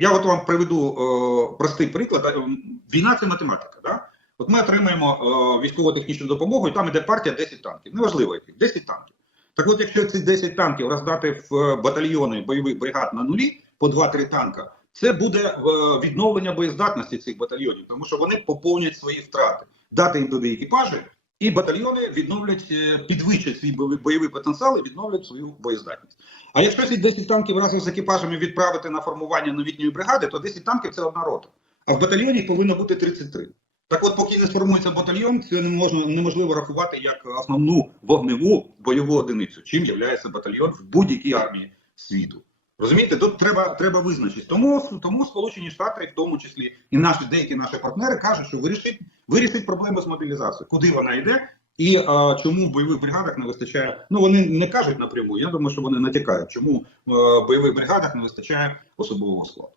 я от вам приведу е, простий приклад. Е, Війна це математика. Да? От ми отримаємо е, військово-технічну допомогу, і там іде партія 10 танків. Неважливо, яких 10 танків. Так от, якщо ці 10 танків роздати в е, батальйони бойових бригад на нулі по 2-3 танка, це буде е, відновлення боєздатності цих батальйонів, тому що вони поповнять свої втрати, дати їм туди екіпажі, і батальйони відновлять, е, підвищать свій бойовий- потенціал і відновлять свою боєздатність. А якщо ці 10 танків разом з екіпажами відправити на формування новітньої бригади, то 10 танків це одна рота. А в батальйоні повинно бути 33. Так от, поки не сформується батальйон, це не можна неможливо рахувати як основну вогневу бойову одиницю, чим є батальйон в будь-якій армії світу. Розумієте, тут треба, треба визначитись. Тому, тому Сполучені Штати, в тому числі і наші деякі наші партнери, кажуть, що вирішить, вирішить проблему з мобілізацією. Куди вона йде? І а, чому в бойових бригадах не вистачає? Ну вони не кажуть напряму. Я думаю, що вони натякають, чому е, в бойових бригадах не вистачає особового складу.